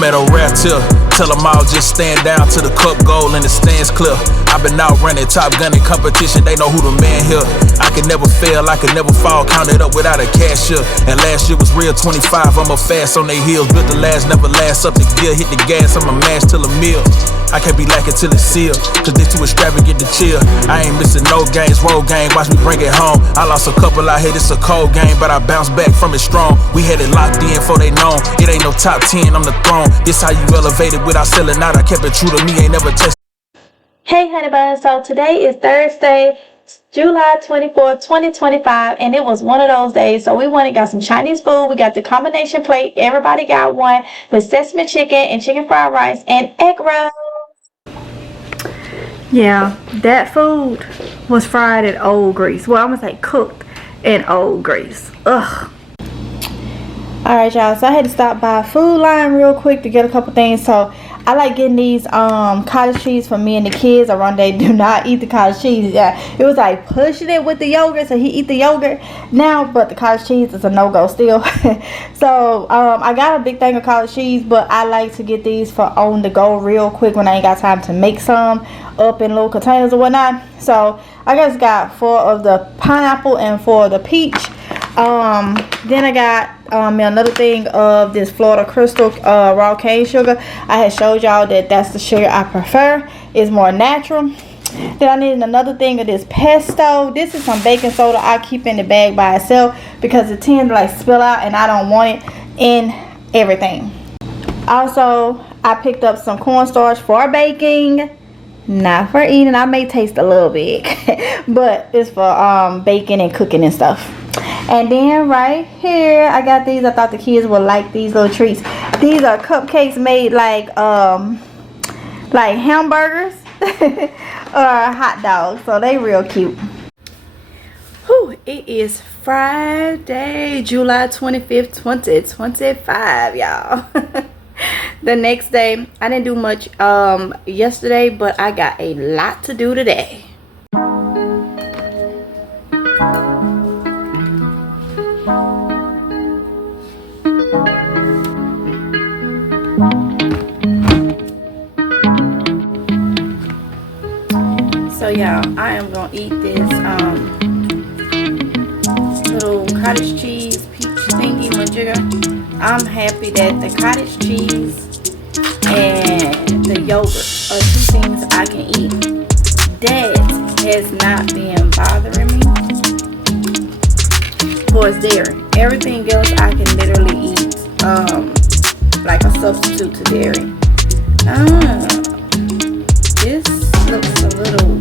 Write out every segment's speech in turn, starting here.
I'm at a rare tip. Tell them all just stand down to the cup goal and the stands clear. I've been out running, top gunning competition, they know who the man here. I can never fail, I can never fall, counted up without a cashier. And last year was real, 25, I'ma fast on they heels. Built the last, never last up the gear, hit the gas, I'ma mash till a meal. I can't be lacking till it's sealed, cause they too extravagant to chill. I ain't missing no games, road game, watch me bring it home. I lost a couple out here, it's a cold game, but I bounced back from it strong. We had it locked in before they known. It ain't no top 10, I'm the throne. This how you elevated without selling out. I kept it true to me, ain't never tested. Hey honey buns, so today is Thursday, July 24th, 2025, and it was one of those days, so we went and got some Chinese food. We got the combination plate, everybody got one, with sesame chicken and chicken fried rice and egg rolls. Yeah, that food was fried in old grease. Well, I'm gonna say cooked in old grease. Ugh. Alright y'all, so I had to stop by Food Line real quick to get a couple things. So I like getting these cottage cheese for me and the kids. Oronde do not eat the cottage cheese. Yeah, it was like pushing it with the yogurt, so he eat the yogurt now, but the cottage cheese is a no-go still. So I got a big thing of cottage cheese, but I like to get these for on the go real quick when I ain't got time to make some up in little containers or whatnot. So I just got 4 of the pineapple and 4 of the peach. Then I got another thing of this Florida Crystal raw cane sugar. I had showed y'all that that's the sugar I prefer. It's more natural. Then I needed another thing of this pesto. This is some baking soda I keep in the bag by itself because it tends to like spill out and I don't want it in everything. Also, I picked up some cornstarch for baking, not for eating. I may taste a little bit, but it's for baking and cooking and stuff. And then right here I got these. I thought the kids would like these little treats. These are cupcakes made like hamburgers or hot dogs, so they real cute. Whew, it is Friday, July 25th, 2025, y'all. The next day, I didn't do much yesterday, but I got a lot to do today. So y'all, I am gonna eat this little cottage cheese peach thingy majigger. I'm happy that the cottage cheese and the yogurt are 2 things I can eat. That has not been bothering me. Of course, dairy. Everything else I can literally eat like a substitute to dairy. This looks a little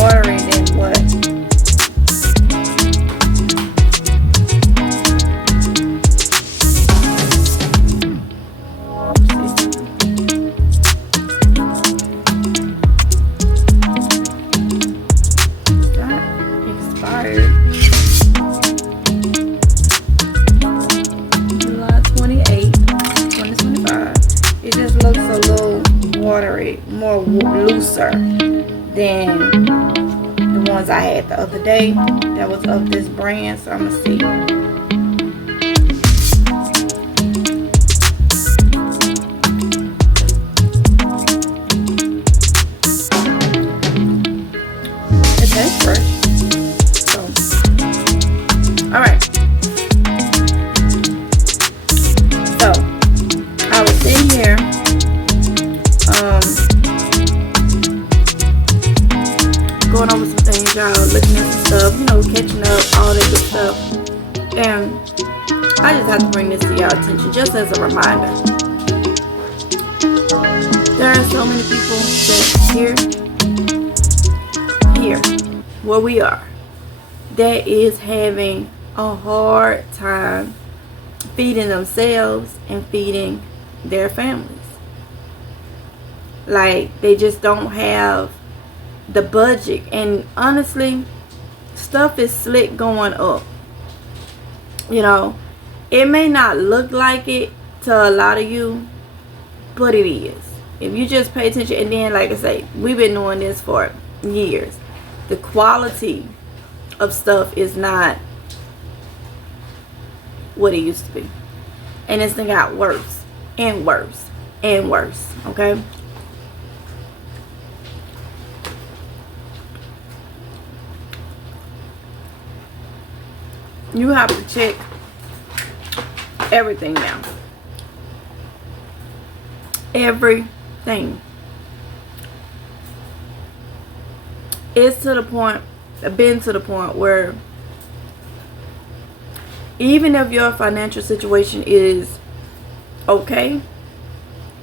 watery than what expired July 28, 2025. It just looks a little watery, more looser than the ones I had the other day that was of this brand. So I'm gonna see. It tastes fresh. So, all right. So I was sitting here going over some things, y'all, looking at some stuff, you know, catching up, all that good stuff. And I just have to bring this to y'all attention just as a reminder. There are so many people that here where we are, that is having a hard time feeding themselves and feeding their families. Like, they just don't have the budget, and honestly, stuff is slick going up. You know, it may not look like it to a lot of you, but it is. If you just pay attention. And then, like I say, we've been doing this for years. the quality of stuff is not what it used to be. And it's been got worse and worse and worse, okay? You have to check everything now. Everything. It's to the point, been to the point where even if your financial situation is okay,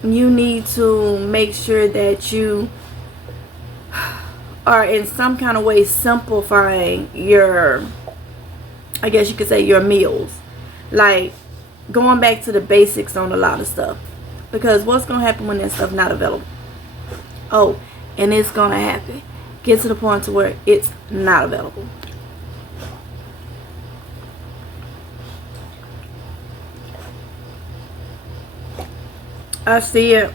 you need to make sure that you are in some kind of way simplifying your, I guess you could say, your meals. Like going back to the basics on a lot of stuff. Because what's going to happen when that stuff not available? Oh, and it's going to happen. Get to the point to where it's not available. I see it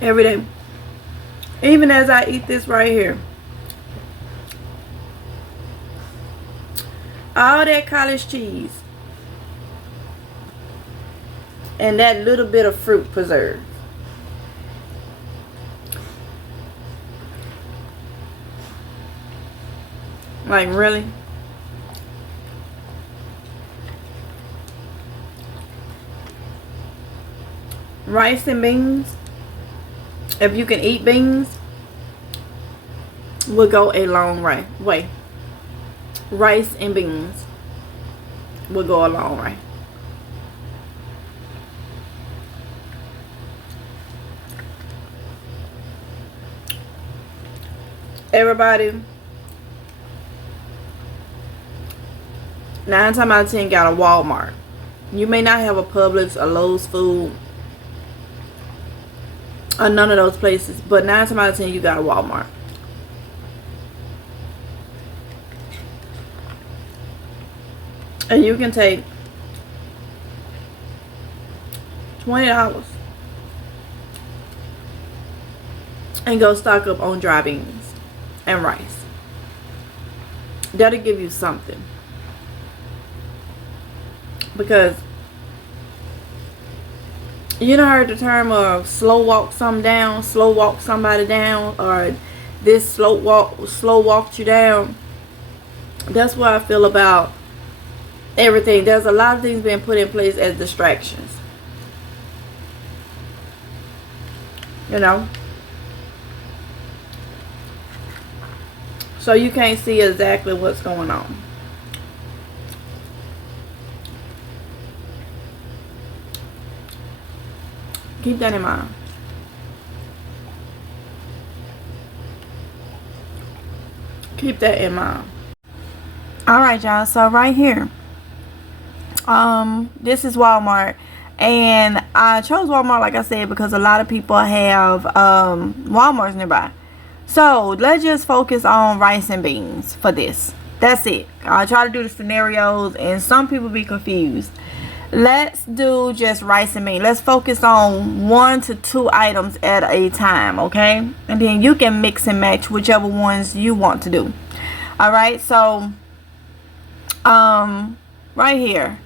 every day. Even as I eat this right here. All that cottage cheese and that little bit of fruit preserve. Like, really? Rice and beans, if you can eat beans, will go a long way. Rice and beans will go a long way. Everybody, 9 times out of 10 got a Walmart. You may not have a Publix, a Lowe's Food, or none of those places, but 9 times out of 10 you got a Walmart. And you can take $20 and go stock up on dry beans and rice. That'll give you something. Because you done heard the term of slow walk something down, slow walk somebody down, or this slow walked you down. That's what I feel about everything. There's a lot of things being put in place as distractions. You know? So you can't see exactly what's going on. Keep that in mind. Keep that in mind. Alright, y'all. So right here. This is Walmart. And I chose Walmart, like I said, because a lot of people have Walmarts nearby. So let's just focus on rice and beans for this. That's it. I'll try to do the scenarios and some people be confused. Let's do just rice and beans. Let's focus on 1 to 2 items at a time, okay? And then you can mix and match whichever ones you want to do. Alright, so right here,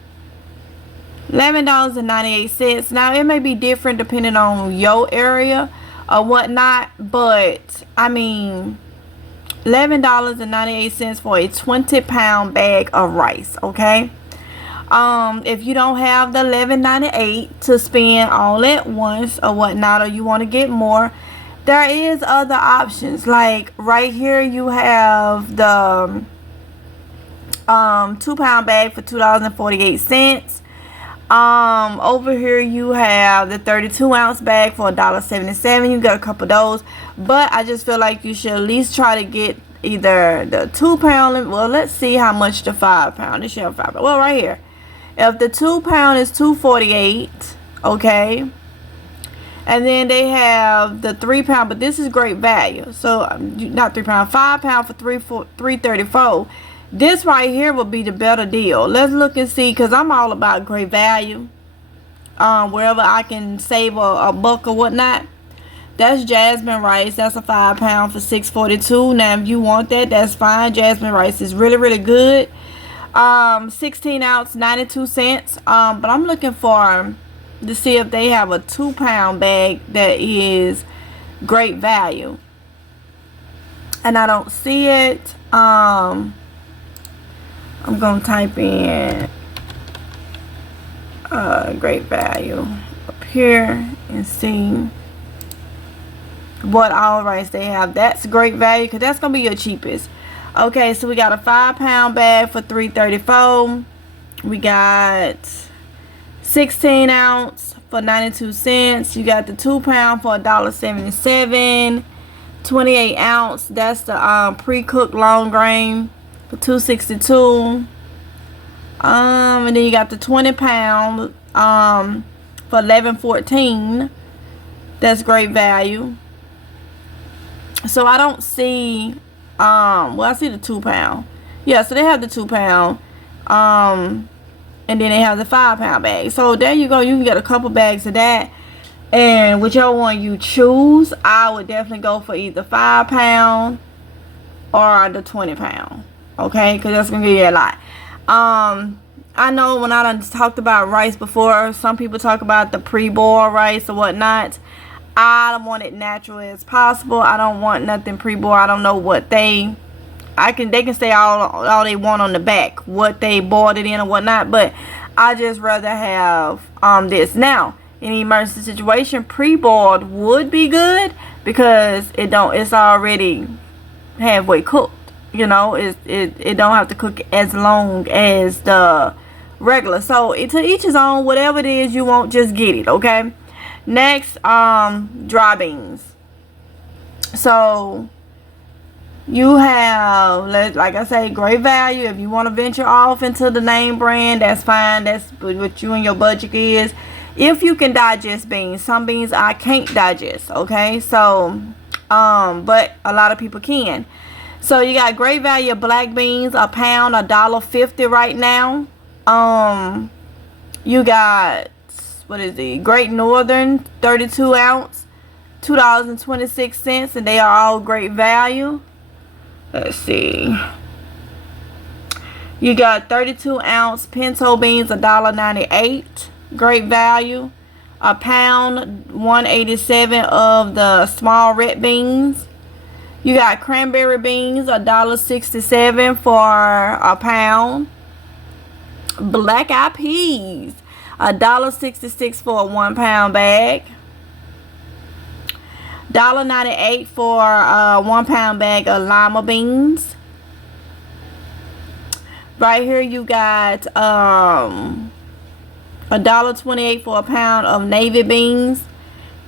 $11.98. Now it may be different depending on your area or whatnot, but I mean $11.98 for a 20-pound bag of rice, okay? If you don't have the $11.98 to spend all at once or whatnot, or you want to get more, there is other options. Like right here you have the 2-pound bag for $2.48. Over here you have the 32-ounce bag for $1.77. You got a couple of those, but I just feel like you should at least try to get either the 2-pound. Well, let's see how much the 5-pound. This should have 5 pound. Well, right here, if the 2-pound is $2.48, okay, and then they have the 3-pound, but this is great value. So not 3-pound, 5-pound for $3.34. This right here will be the better deal. Let's look and see, because I'm all about great value. Wherever I can save a buck or whatnot. That's jasmine rice. That's a 5 pound for $6.42. Now if you want that, that's fine. Jasmine rice is really, really good. 16 ounce, 92 cents. But I'm looking for to see if they have a 2 pound bag that is great value, and I don't see it. I'm gonna type in great value up here and see what all rice they have. That's great value because that's gonna be your cheapest. Okay, so we got a 5 pound bag for $3.34. We got 16 ounce for 92 cents. You got the 2 pound for $1.77. 28 ounce, that's the pre-cooked long grain for $2.62. And then you got the 20 pound for $11.14. That's great value. So I don't see well, I see the 2 pound. Yeah, so they have the 2 pound. And then they have the 5 pound bag. So there you go. You can get a couple bags of that. And whichever one you choose, I would definitely go for either 5 pound or the 20 pound. Okay, because that's gonna give you a lot. I know when I done talked about rice before, some people talk about the pre-boiled rice or whatnot. I want it natural as possible. I don't want nothing pre-boiled. I don't know what they can say all they want on the back, what they boiled it in or whatnot, but I just rather have this. Now, in an emergency situation, pre-boiled would be good because it's already halfway cooked. You know, it don't have to cook as long as the regular. So to each his own. Whatever it is you want, just get it. Okay. Next, dry beans. So you have, like I say, great value. If you want to venture off into the name brand, that's fine. That's what you and your budget is. If you can digest beans, some beans I can't digest. Okay, so but a lot of people can. So you got great value of black beans, a pound, $1.50 right now. You got, what is it? Great Northern, 32 ounce, $2.26, and they are all great value. Let's see. You got 32 ounce pinto beans, $1.98, great value. A pound, $1.87 of the small red beans. You got cranberry beans, $1.67 for a pound. Black eyed peas, $1.66 for a 1 pound bag. $1.98 for a 1 pound bag of lima beans. Right here you got $1.28 for a pound of navy beans.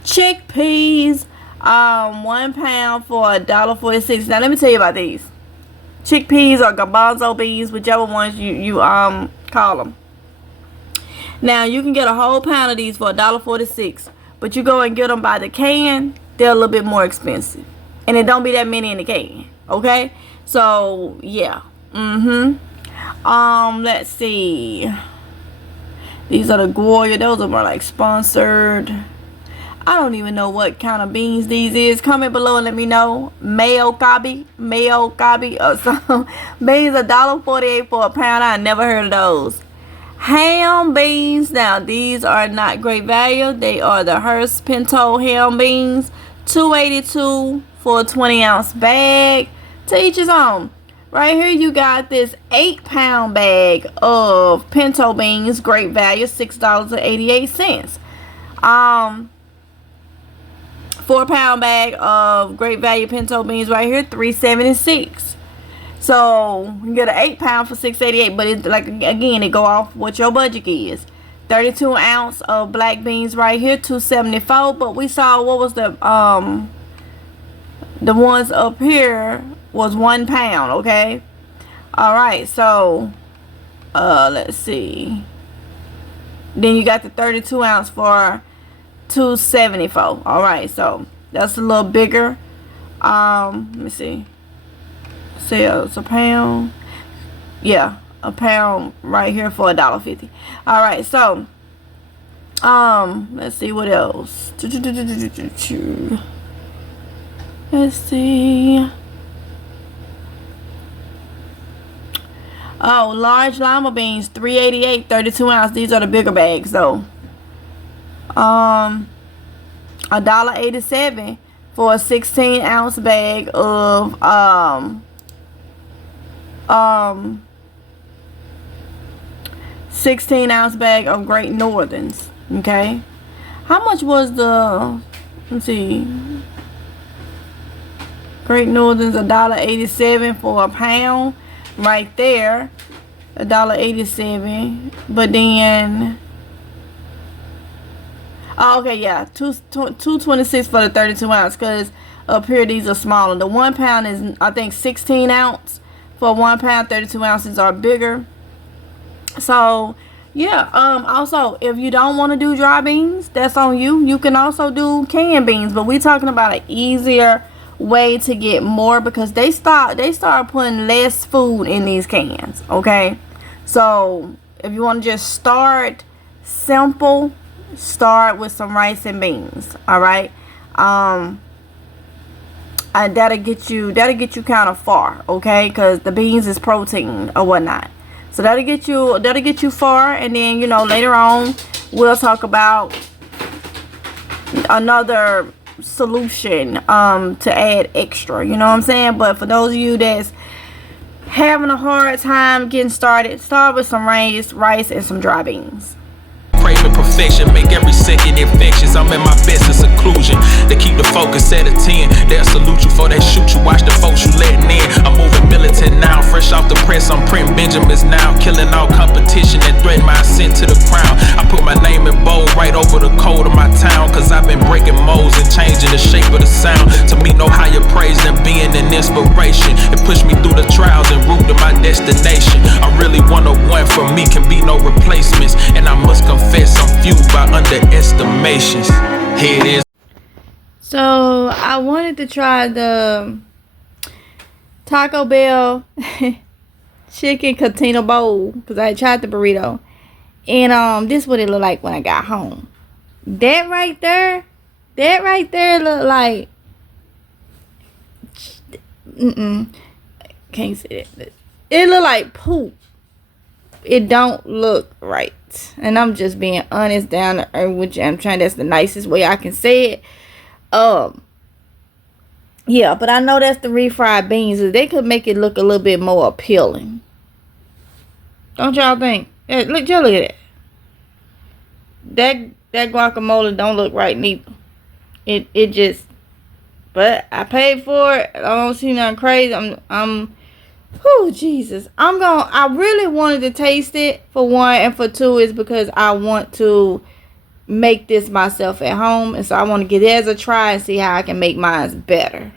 Chickpeas, 1 pound for $1.46. Now let me tell you about these. Chickpeas or garbanzo beans, whichever ones you call them. Now you can get a whole pound of these for $1.46, but you go and get them by the can, they're a little bit more expensive, and it don't be that many in the can. Okay, so yeah. Let's see. These are the Goya. Those are more like sponsored. I don't even know what kind of beans these is. Comment below and let me know. Mayo Kabi or some beans, $1.48 for a pound. I never heard of those. Ham beans. Now these are not great value. They are the Hearst Pinto ham beans, $2.82 for a 20 ounce bag. To each his own. Right here you got this 8 pound bag of pinto beans, great value, $6.88. 4 pound bag of great value pinto beans right here, $3.76. So you can get an 8 pound for $6.88, but it's like, again, it go off what your budget is. 32 ounce of black beans right here, $2.74. But we saw, what was the ones up here was 1 pound. Okay, all right, so let's see. Then you got the 32 ounce for $2.74. all right, so that's a little bigger. Let me see. It's a pound. Yeah, a pound right here for $1.50. all right, so let's see what else. Let's see. Oh, large lima beans, $3.88, 32 ounce. These are the bigger bags though. $1.87 for a 16 ounce bag of 16 ounce bag of Great Northerns. Okay, how much was the, let's see, Great Northerns? $1.87 for a pound right there. $1.87. But then, oh, okay, yeah, $2.26 for the 32 ounce, because up here these are smaller. The 1 pound is, I think, 16 ounce. For 1 pound, 32 ounces are bigger. So yeah, also, if you don't want to do dry beans, that's on you. You can also do canned beans, but we're talking about an easier way to get more, because they start putting less food in these cans. Okay, so if you want to just start simple, start with some rice and beans. All right, that'll get you kind of far. Okay, because the beans is protein or whatnot. So that'll get you far. And then, you know, later on we'll talk about another solution to add extra, you know what I'm saying? But for those of you that's having a hard time getting started, start with some rice and some dry beans. Craving perfection, make every second infectious. I'm in my best of seclusion. They keep the focus at a 10. They'll salute you for that shoot you. Watch the folks you letting in. I'm moving militant now, fresh off the press. I'm printing Benjamins now, killing all competition and threaten my ascent to the crown. I put my name in bold right over the code of my town, cause I've been breaking molds and changing the shape of the sound. To me, no higher praise than being an inspiration. It pushed me through the trials and route to my destination. I really one-on-one, for me can be no replacements, and I must confess I'm fueled by underestimations. Here it is. So I wanted to try the Taco Bell chicken cantina bowl, because I tried the burrito, and this is what it looked like when I got home. That right there looked like can't say it. It looked like poop. It don't look right. And I'm just being honest, down to earth with you. I'm trying, that's the nicest way I can say it. Yeah, but I know that's the refried beans. They could make it look a little bit more appealing. Don't y'all think? Yeah, look at it. That guacamole don't look right neither. It just, but I paid for it. I don't see nothing crazy. Oh Jesus, I really wanted to taste it, for one, and for two is because I want to make this myself at home, and so I want to give it as a try and see how I can make mine better.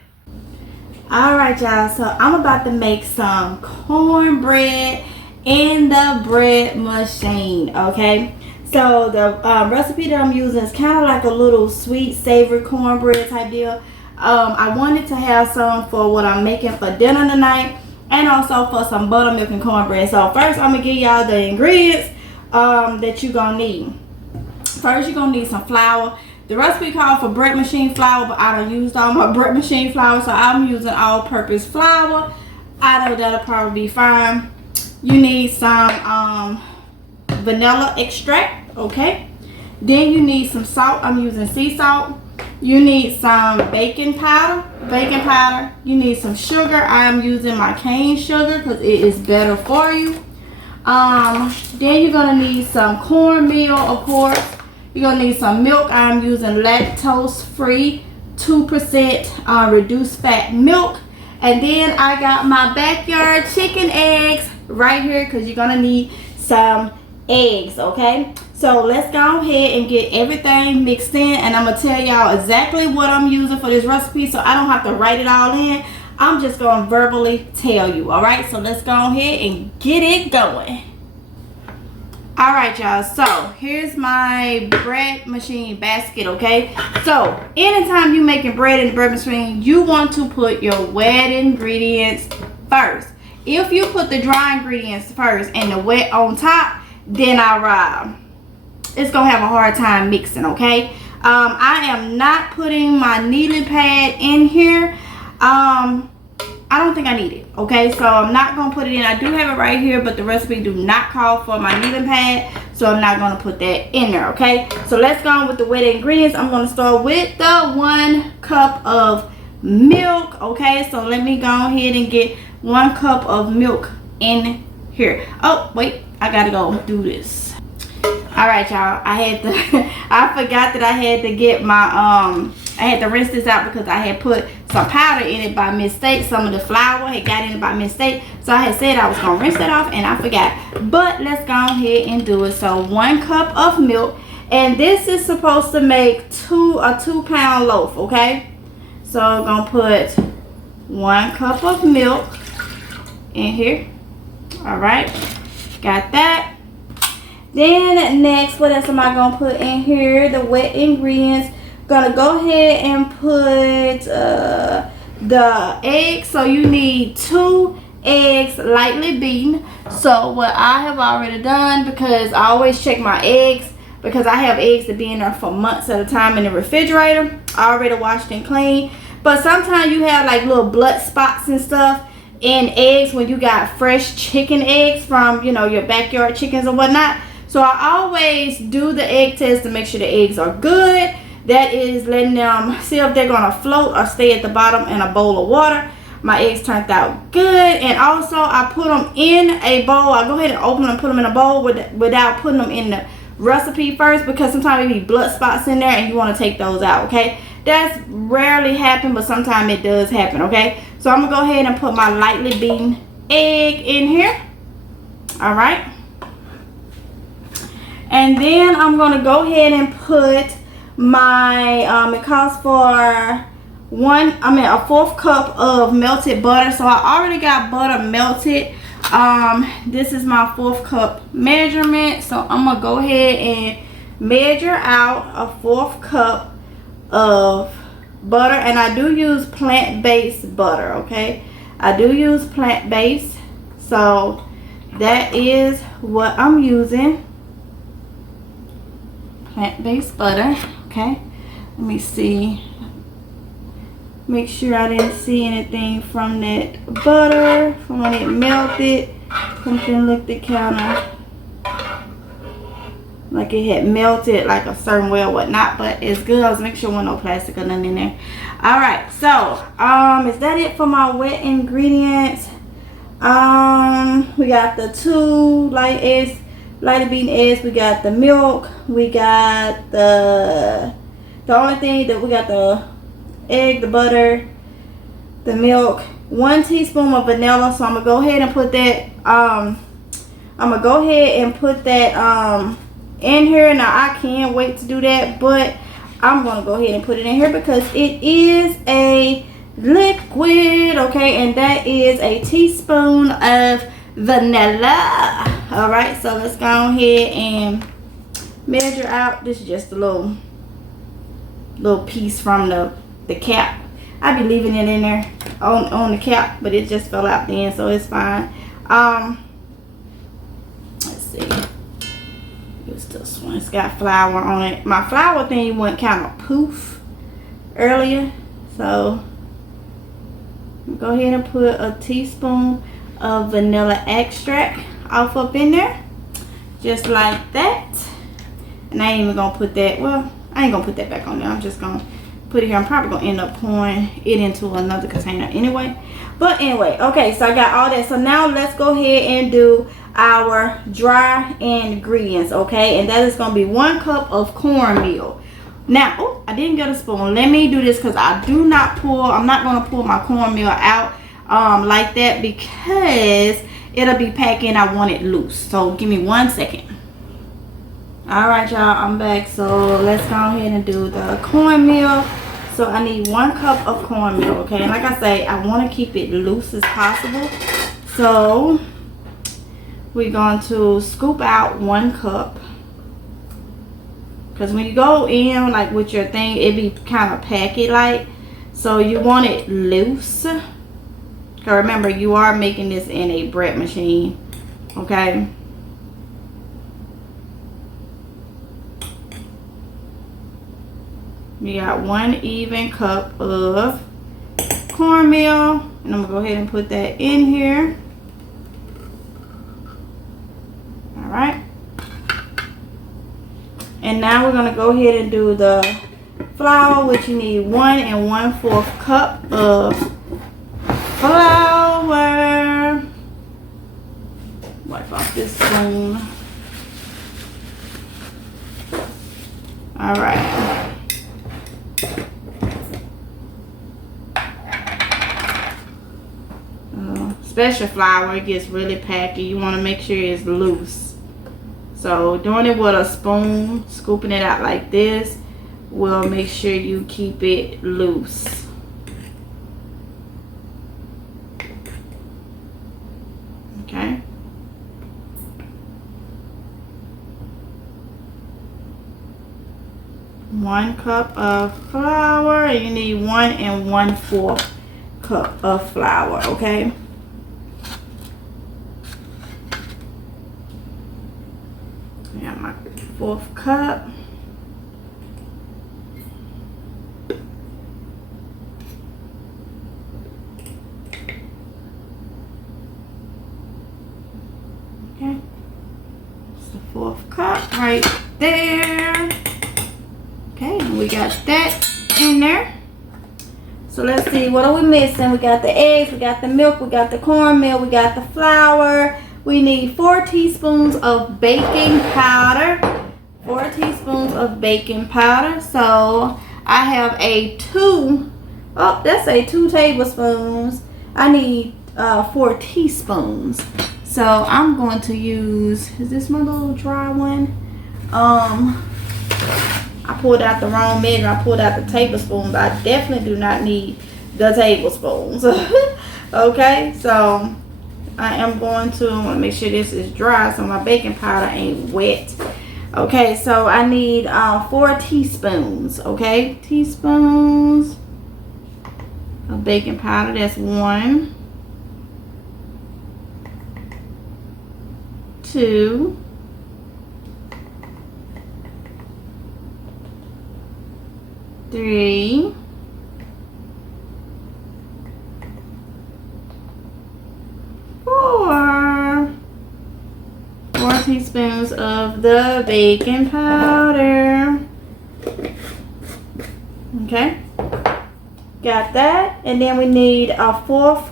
Alright y'all, so I'm about to make some cornbread in the bread machine. Okay, so the recipe that I'm using is kind of like a little sweet savory cornbread type deal. I wanted to have some for what I'm making for dinner tonight, and also for some buttermilk and cornbread. So first I'm gonna give y'all the ingredients that you're gonna need. First you're gonna need some flour. The recipe called for bread machine flour, but I done used all my bread machine flour, so I'm using all-purpose flour. I know that'll probably be fine. You need some vanilla extract, okay? Then you need some salt. I'm using sea salt. You need some baking powder. You need some sugar. I'm using my cane sugar because it is better for you. Then you're gonna need some cornmeal, of course. You're gonna need some milk. I'm using lactose free 2% reduced fat milk. And then I got my backyard chicken eggs right here, because you're gonna need some eggs. Okay, so let's go ahead and get everything mixed in, and I'm gonna tell y'all exactly what I'm using for this recipe, so I don't have to write it all in. I'm just gonna verbally tell you. All right, so let's go ahead and get it going. All right y'all, so here's my bread machine basket. Okay, so anytime you making bread in the bread machine, you want to put your wet ingredients first. If you put the dry ingredients first and the wet on top, then it's gonna have a hard time mixing. Okay, I am not putting my kneading pad in here. I don't think I need it, okay? So I'm not gonna put it in. I do have it right here, but the recipe do not call for my kneading pad, so I'm not gonna put that in there, okay? So let's go on with the wet ingredients. I'm gonna start with the 1 cup of milk, okay? So let me go ahead and get 1 cup of milk in here. Oh, wait, I gotta go do this. All right, y'all, I had to I forgot that I had to get my I had to rinse this out because I had put some powder in it by mistake. Some of the flour had got in it by mistake, so I had said I was gonna rinse that off and I forgot. But let's go ahead and do it. So 1 cup of milk, and this is supposed to make a 2-pound loaf, okay? So I'm gonna put 1 cup of milk in here. All right, got that. Then next, what else am I gonna put in here? The wet ingredients. Gonna go ahead and put the eggs. So you need 2 eggs lightly beaten. So what I have already done, because I always check my eggs, because I have eggs that be in there for months at a time in the refrigerator. I already washed and cleaned. But sometimes you have like little blood spots and stuff in eggs when you got fresh chicken eggs from, you know, your backyard chickens or whatnot. So I always do the egg test to make sure the eggs are good. That is letting them see if they're gonna float or stay at the bottom in a bowl of water. My eggs turned out good, and also I put them in a bowl. I go ahead and open them and put them in a bowl without putting them in the recipe first, because sometimes there be blood spots in there and you want to take those out, okay? That's rarely happen, but sometimes it does happen, okay? So I'm gonna go ahead and put my lightly beaten egg in here. All right. And then I'm gonna go ahead and put my it calls for a 1/4 cup of melted butter. So I already got butter melted. This is my 1/4 cup measurement. So I'm gonna go ahead and measure out a 1/4 cup of butter, and I do use plant-based butter, okay? I do use plant-based, so that is what I'm using. Plant-based butter, okay? Let me see. Make sure I didn't see anything from that butter from when it melted. Something looked at kind of like it had melted like a certain way or whatnot, but it's good. I was making sure there wasn't no plastic or nothing in there. All right, so is that it for my wet ingredients? We got the 2 lightly beaten eggs. We got the milk. We got the only thing that we got: the egg, the butter, the milk, 1 teaspoon of vanilla. So I'm gonna go ahead and put that in here. Now I can't wait to do that, but I'm gonna go ahead and put it in here because it is a liquid, okay? And that is a teaspoon of vanilla. All right, so let's go ahead and measure out. This is just a little piece from the cap. I be leaving it in there on the cap, but it just fell out then, so it's fine. Let's see. It's this one. It's got flour on it. My flour thing went kind of poof earlier, so go ahead and put a teaspoon of vanilla extract off up in there, just like that. And I ain't even gonna put that, well, I ain't gonna put that back on there. I'm just gonna put it here. I'm probably gonna end up pouring it into another container anyway. But anyway, okay, so I got all that. So now let's go ahead and do our dry ingredients, okay? And that is gonna be 1 cup of cornmeal. Now, oh, I didn't get a spoon. Let me do this because I'm not gonna pour my cornmeal out like that, because it'll be packing. I want it loose. So give me 1 second. All right, y'all, I'm back. So let's go ahead and do the cornmeal. So I need 1 cup of cornmeal, okay? And like I say, I want to keep it loose as possible. So we're going to scoop out 1 cup, because when you go in like with your thing, it be kind of packy like, so you want it loose. Because remember, you are making this in a bread machine, okay? You got 1 even cup of cornmeal, and I'm gonna go ahead and put that in here. All right. And now we're gonna go ahead and do the flour, which you need 1 1/4 cup of flour. Wipe off this spoon. All right. Special flour, it gets really packy. You want to make sure it's loose. So doing it with a spoon, scooping it out like this, will make sure you keep it loose. Okay. One cup of flour, and you need 1 1/4 cup of flour, okay? I got my 4th cup. Okay, it's the 4th cup right there. Okay, we got that in there. So let's see, what are we missing? We got the eggs, we got the milk, we got the cornmeal, we got the flour. We need 4 teaspoons of baking powder. 4 teaspoons of baking powder. So I have that's a 2 tablespoons. I need 4 teaspoons. So I'm going to use, is this my little dry one? I pulled out the wrong measure. I pulled out the tablespoons. I definitely do not need the tablespoons. Okay, so I am going to, I want to make sure this is dry so my baking powder ain't wet. Okay, so I need 4 teaspoons. Okay, teaspoons of baking powder. That's 1, 2, 3, 4 teaspoons of the baking powder. Okay, got that. And then we need a 4th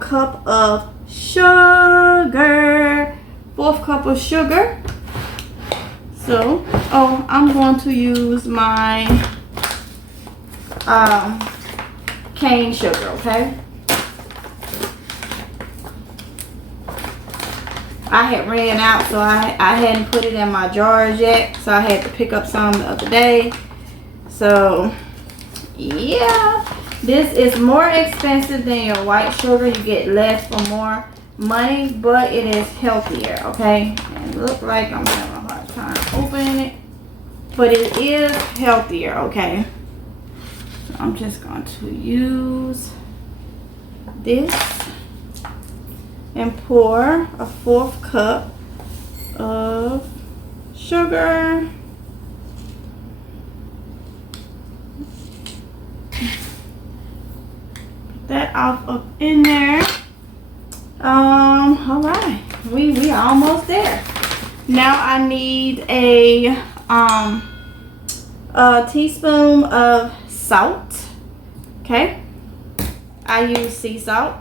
cup of sugar. 4th cup of sugar. So, I'm going to use my cane sugar, okay? I had ran out, so I hadn't put it in my jars yet, so I had to pick up some the other day. So yeah, this is more expensive than your white sugar. You get less for more money, but it is healthier, okay? And it looks like I'm having a hard time opening it, but it is healthier, okay? So I'm just going to use this and pour a 4th cup of sugar. Put that off up in there. All right, we almost there. Now I need a teaspoon of salt. Okay, I use sea salt.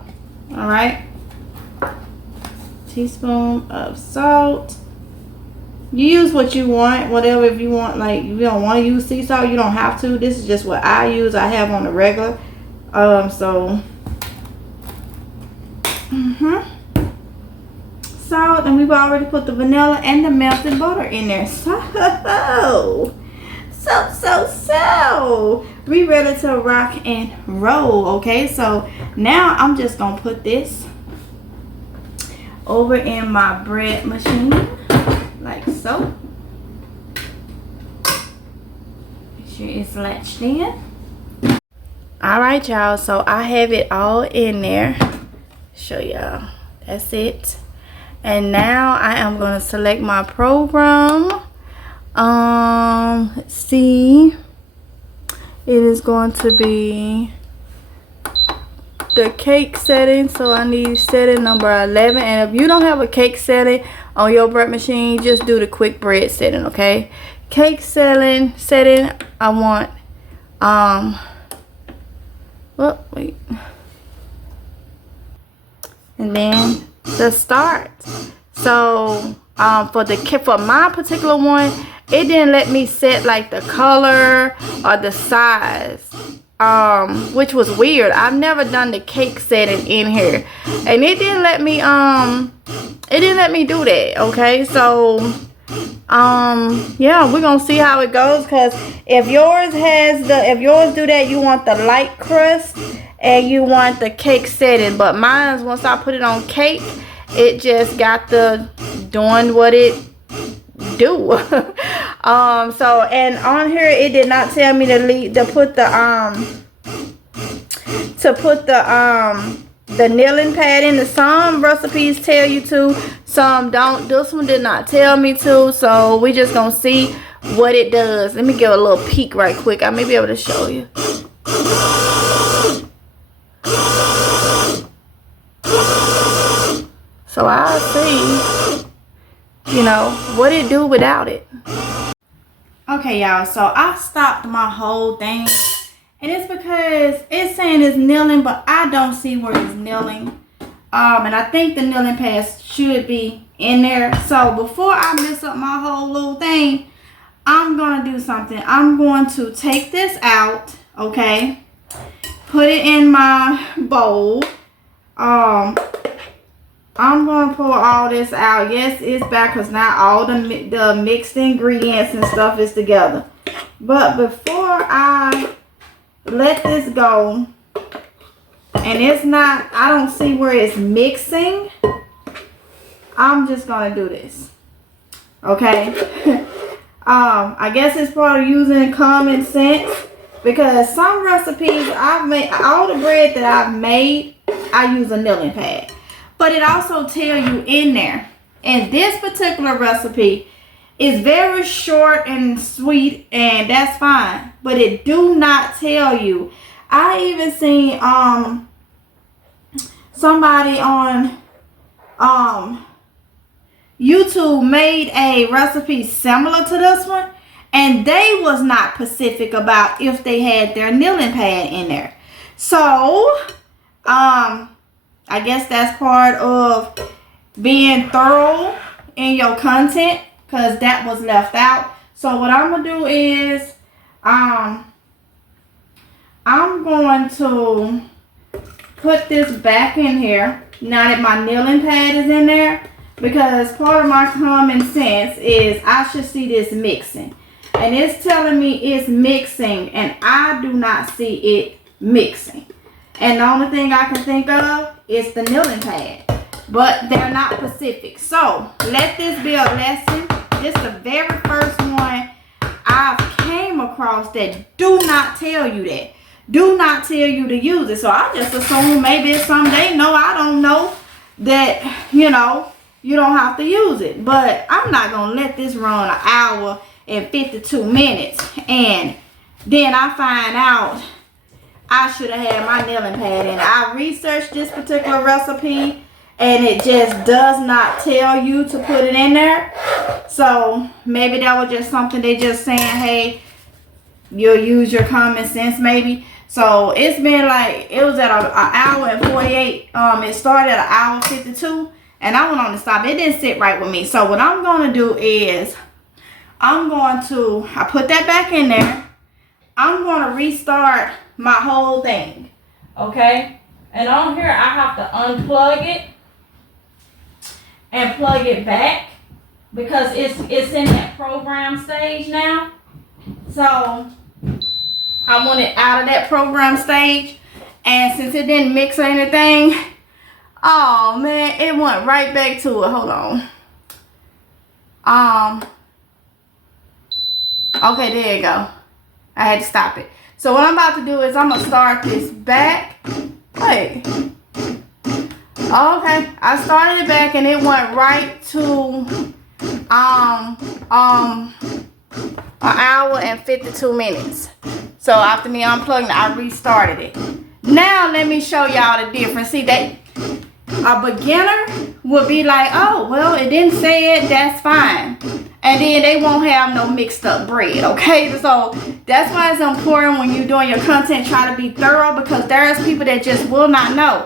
All right, teaspoon of salt. You use what you want, whatever. If you want, like, if you don't want to use sea salt, you don't have to. This is just what I use. I have on the regular. So salt, and we've already put the vanilla and the melted butter in there. So we ready to rock and roll. Okay, so now I'm just gonna put this over in my bread machine like so. Make sure it's latched in. All right, y'all, so I have it all in there. Show y'all. That's it. And now I am going to select my program. Let's see. It is going to be the cake setting, so I need setting number 11. And if you don't have a cake setting on your bread machine, just do the quick bread setting, okay? Cake setting, I want, wait. And then the start. So, for my particular one, it didn't let me set like the color or the size. Which was weird. I've never done the cake setting in here, and it didn't let me do that. Okay, so yeah, we're gonna see how it goes, because if yours do that, you want the light crust and you want the cake setting, but mine, once I put it on cake, it just got the doing what it do. So, and on here it did not tell me to put the kneeling pad in. Some recipes tell you to, some don't. This one did not tell me to, so we just gonna see what it does. Let me give a little peek right quick. I may be able to show you. So I'll see, what it do without it. Okay, y'all, so I stopped my whole thing, and it's because it's saying it's kneeling, but I don't see where it's kneeling. And I think the kneeling pads should be in there. So before I mess up my whole little thing, I'm gonna do something. I'm going to take this out, okay, put it in my bowl. I'm going to pour all this out. Yes, it's back, because now all the mixed ingredients and stuff is together. But before I let this go, and it's not, I don't see where it's mixing, I'm just going to do this. Okay? I guess it's part of using common sense, because some recipes I've made, all the bread that I've made, I use a kneeling pad. But it also tells you in there. And this particular recipe is very short and sweet, and that's fine. But it do not tell you. I even seen somebody on YouTube made a recipe similar to this one, and they was not specific about if they had their kneeling pad in there. So I guess that's part of being thorough in your content, because that was left out. So what I'm gonna do is I'm going to put this back in here now that my kneeling pad is in there, because part of my common sense is I should see this mixing, and it's telling me it's mixing, and I do not see it mixing. And the only thing I can think of is the kneeling pad, but they're not specific. So let this be a lesson. This is the very first one I've came across that do not tell you that. Do not tell you to use it. So I just assume maybe it's something they know, I don't know, that, you don't have to use it. But I'm not going to let this run an hour and 52 minutes. And then I find out I should have had my kneeling pad in. I researched this particular recipe, and it just does not tell you to put it in there. So maybe that was just something they just saying, hey, you'll use your common sense maybe. So it's been like, it was at an hour and 48. It started at an hour 52, and I went on to stop. It didn't sit right with me. So what I'm going to do is I put that back in there. I'm going to restart my whole thing. Okay? And on here, I have to unplug it and plug it back, because it's in that program stage now. So I want it out of that program stage, and since it didn't mix or anything, oh man, it went right back to it. Hold on. Okay, there you go. I had to stop it. So what I'm about to do is I'm gonna start this back. Wait. Okay, I started it back, and it went right to hour and 52 minutes. So after me unplugging, I restarted it. Now let me show y'all the difference. See, a beginner would be like, oh, well, it didn't say it, that's fine. And then they won't have no mixed up bread, okay? So that's why it's important when you're doing your content, try to be thorough, because there's people that just will not know.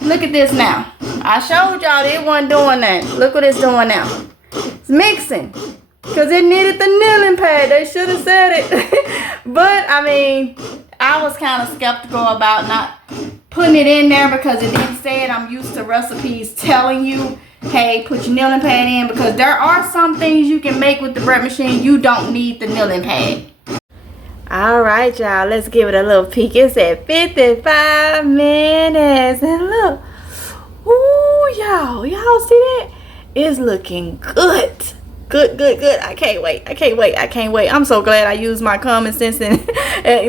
Look at this now. I showed y'all it wasn't doing that. Look what it's doing now. It's mixing. Because it needed the kneading pad. They should have said it. But, I mean, I was kind of skeptical about not putting it in there because it didn't say it. I'm used to recipes telling you, hey, put your kneading pad in, because there are some things you can make with the bread machine. You don't need the kneading pad. All right, y'all. Let's give it a little peek. It's at 55 minutes. And look. Ooh, y'all. Y'all see that? It's looking good. Good. I can't wait. I'm so glad I used my common sense and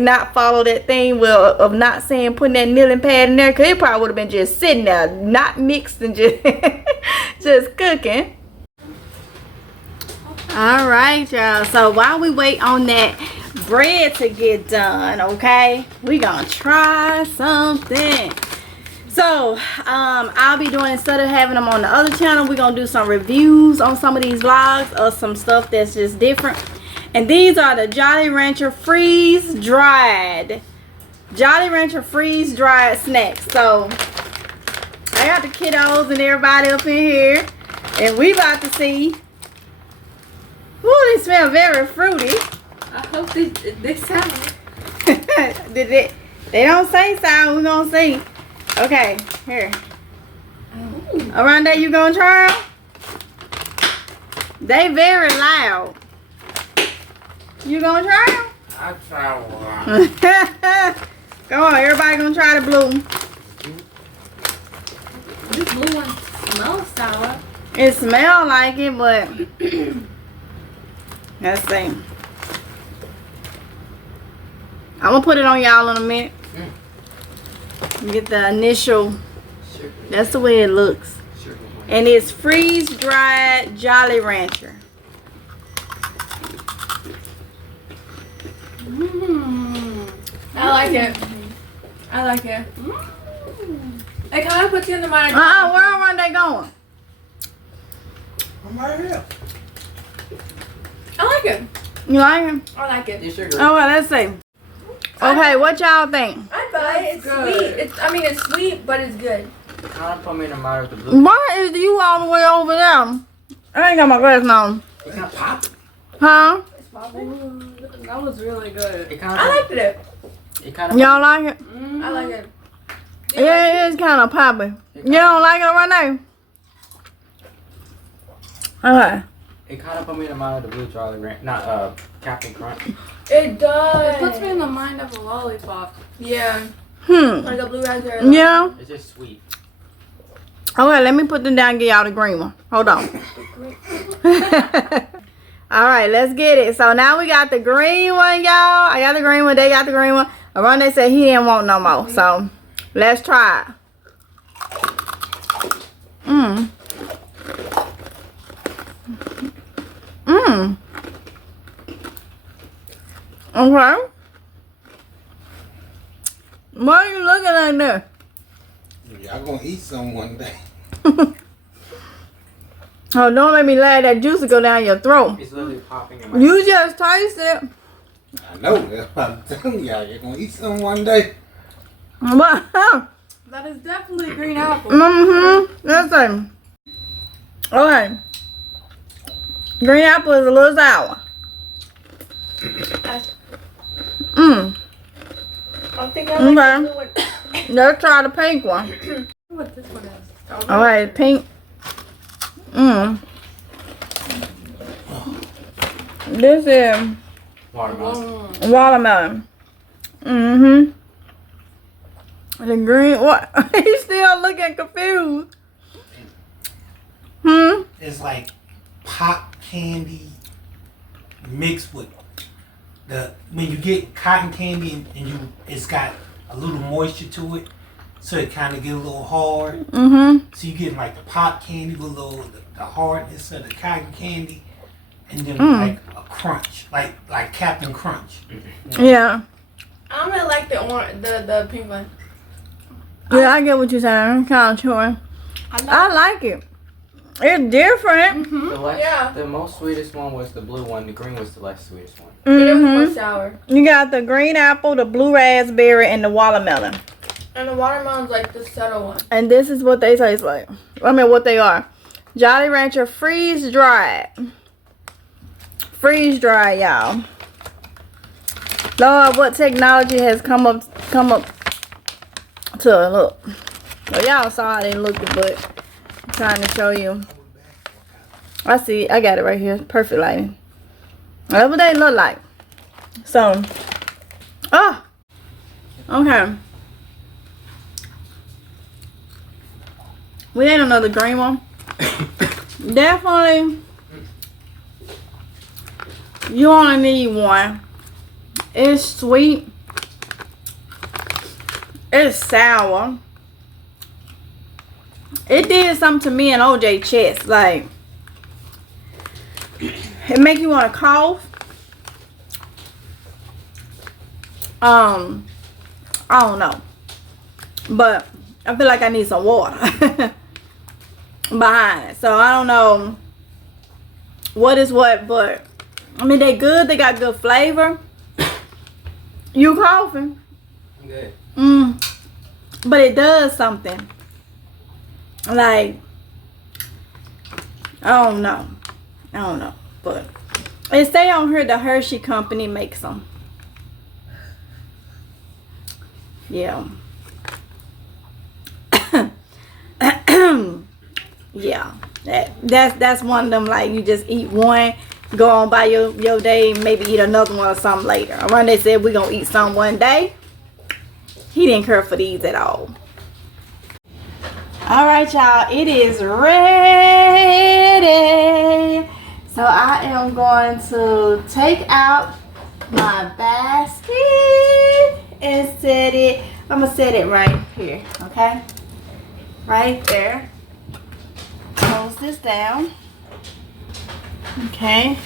not follow that thing of not saying putting that kneading pad in there, because it probably would have been just sitting there, not mixed and just, just cooking. All right, y'all. So while we wait on that bread to get done, okay, we gonna try something. So I'll be doing, instead of having them on the other channel, we're gonna do some reviews on some of these vlogs of some stuff that's just different. And these are the Jolly Rancher freeze dried snacks. So I got the kiddos and everybody up in here, and we about to see. Ooh, they smell very fruity. I hope they sound. They don't say sound, we're gonna see. Okay, here. Oronde, you gonna try them? They very loud. You gonna try them? I'll try one. Come on, everybody gonna try the blue. This blue one smells sour. It smells like it, but let's see. I'm gonna put it on y'all in a minute. Get the initial. That's the way it looks. And it's freeze dried Jolly Rancher. I like it. Hey, can I put you in the monitor? Where are they going? I'm right here. I like it. You like them? I like it. You sugar. Oh, well, let's see. Okay, what y'all think? I buy it. It's good. sweet. It's sweet, but it's good. Kind of put me in the mouth with the blue. Why is you all the way over there? I ain't got my glasses on. It's not pop. Huh? That was really good. It kind I of. liked it. It kind of. Y'all like it? I like it. Yeah, it is kind of poppy. You don't like it right now? Okay. It kind of put me in the mind of the blue Jolly Rancher, not Captain Crunch. It does. It puts me in the mind of a lollipop. Yeah. Like a blue raspberry. Yeah. It's just sweet. Okay, let me put them down and get y'all the green one. Hold on. Alright, let's get it. So now we got the green one, y'all. I got the green one. They got the green one. Oronde said he didn't want no more. So let's try it. Okay. Why are you looking like that? Y'all gonna eat some one day. Oh, don't let me let that juice go down your throat. It's literally popping in my. You just taste it. I know, that's what I'm telling y'all. You're gonna eat some one day. That is definitely green apple. Listen. Okay. Green apple is a little sour. I'm thinking I like Okay. the blue one. Let's try the pink one. What this one is? Alright, pink. This is Watermelon. watermelon. The green, what? He's still looking confused. It's like pop candy mixed with when you get cotton candy and it's got a little moisture to it, so it kind of get a little hard. So you get like the pop candy with the hardness of the cotton candy, and then like a crunch, like Captain Crunch. Yeah. I don't really like the pink one. Yeah, I get what you're saying. I'm kind of chewing. I like it. It's different. The most sweetest one was the blue one. The green was the less sweetest one. It was more sour. You got the green apple, the blue raspberry, and the watermelon. And the watermelon's like the subtle one. And this is what they taste like. I mean, what they are. Jolly Rancher freeze dried. Freeze dry, y'all. Lord, what technology has come up to look. Well, y'all saw how they looked, but I'm trying to show you. I see. I got it right here. Perfect lighting. That's what they look like. So, okay. We ate another green one. Definitely, you only need one. It's sweet. It's sour. It did something to me and OJ chest. Like, it make you want to cough. I don't know. But I feel like I need some water behind it. So I don't know what is what, but I mean, they good. They got good flavor. You coughing? Good. But it does something. Like, I don't know. But it say on here the Hershey company makes them. Yeah. Yeah. That's one of them, like, you just eat one, go on by your day, maybe eat another one or something later. Oronde said we're gonna eat some one day. He didn't care for these at all. Alright, y'all, it is ready. So I am going to take out my basket and set it. I'm gonna set it right here, okay? Right there. Close this down. Okay.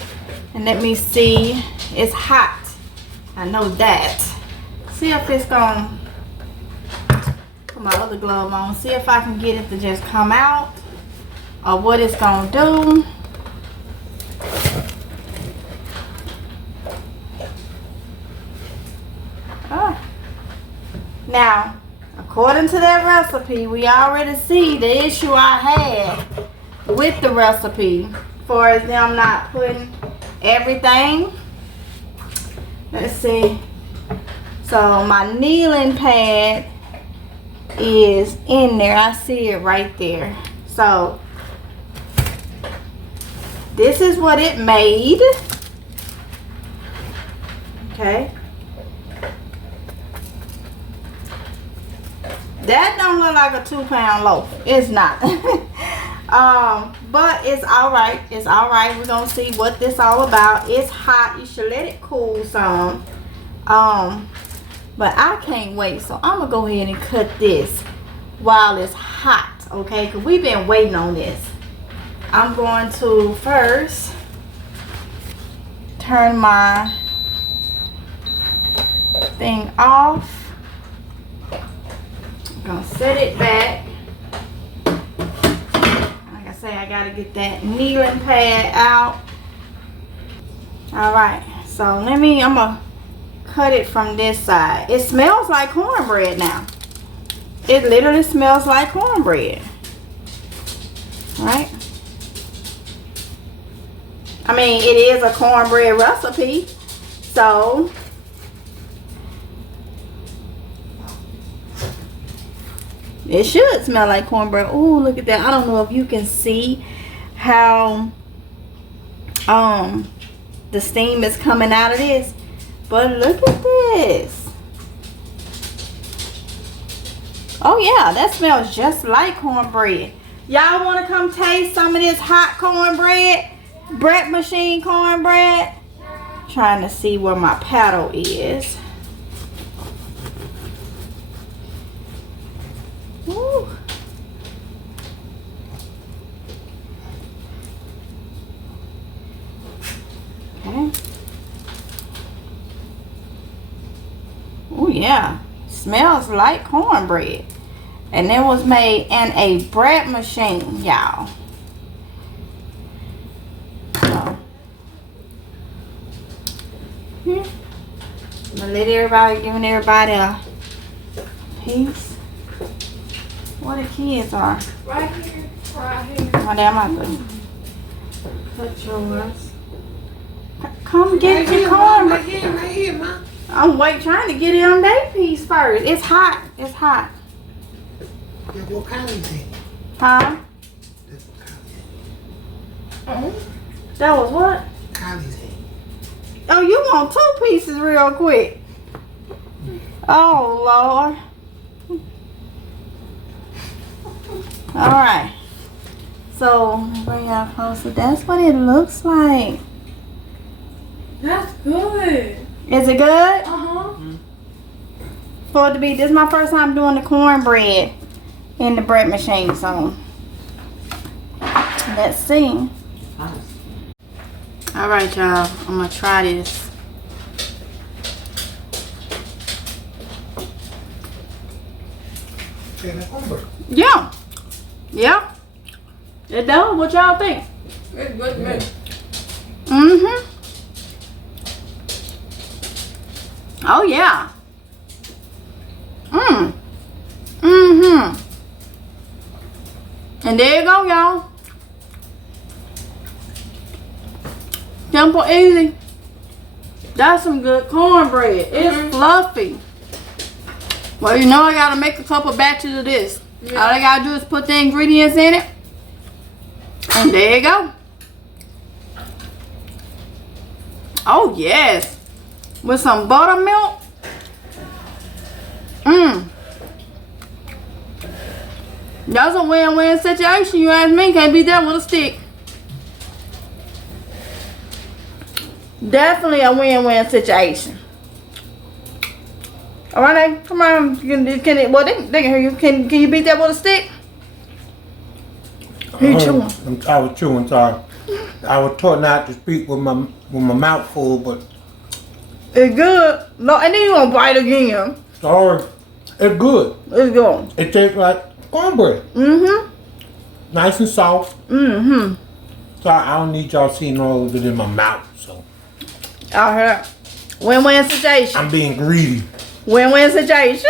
And let me see. It's hot. I know that. See if it's gonna put my other glove on. See if I can get it to just come out, or what it's gonna do. Now, according to that recipe, we already see the issue I had with the recipe, as far as them not putting everything. Let's see. So my kneeling pad is in there. I see it right there. So this is what it made. Okay. That don't look like a 2-pound loaf. It's not. But it's alright. It's alright. We're gonna see what this all about. It's hot. You should let it cool some. But I can't wait. So I'm gonna go ahead and cut this while it's hot. Okay, because we've been waiting on this. I'm going to first turn my thing off. Gonna set it back. Like I say, I gotta get that kneeling pad out. Alright, so I'm gonna cut it from this side. It smells like cornbread now. It literally smells like cornbread. Right? I mean, it is a cornbread recipe, so it should smell like cornbread. Oh, look at that. I don't know if you can see how the steam is coming out of this, but look at this. Oh yeah, that smells just like cornbread. Y'all want to come taste some of this hot cornbread? Bread machine cornbread? Trying to see where my paddle is. Woo. yeah. Smells like cornbread. And it was made in a bread machine, y'all. So, giving everybody a piece. What the kids are. Right here. Right here. Oh, damn, I couldn't cut yours. Come get your corn. Right here, ma. I'm trying to get it on that piece first. It's hot. It's hot. Yeah, what kind is it? Huh? That's what kind is it? That was what? Kylie's head. Oh, you want 2 pieces real quick. Oh, Lord. Alright. So, bring y'all closer. That's what it looks like. That's good. Is it good? Uh-huh. For it to be, this is my first time doing the cornbread in the bread machine, so let's see. Alright, y'all. I'm gonna try this. Okay, that's cornbread. Yeah. Yeah. It does. What y'all think? It's good to me. Mm-hmm. Oh, yeah. Mm-hmm. And there you go, y'all. Simple, easy. That's some good cornbread. It's fluffy. Well, you know I gotta make a couple batches of this. Yeah. All I gotta do is put the ingredients in it. And there you go. Oh, yes. With some buttermilk. That's a win-win situation, you ask me. Can't beat that with a stick. Definitely a win-win situation. All right, come on. Can they can hear you. Can you beat that with a stick? You chewing? I was chewing, sorry. I was taught not to speak with my mouth full, but It's good. No, and then you gonna bite again. sorry, it's good. It's good. It tastes like cornbread, Mm-hmm. nice and soft. Mm-hmm. So I don't need y'all seeing all of it in my mouth. So Out here. Win-win situation. I'm being greedy. Win-win situation.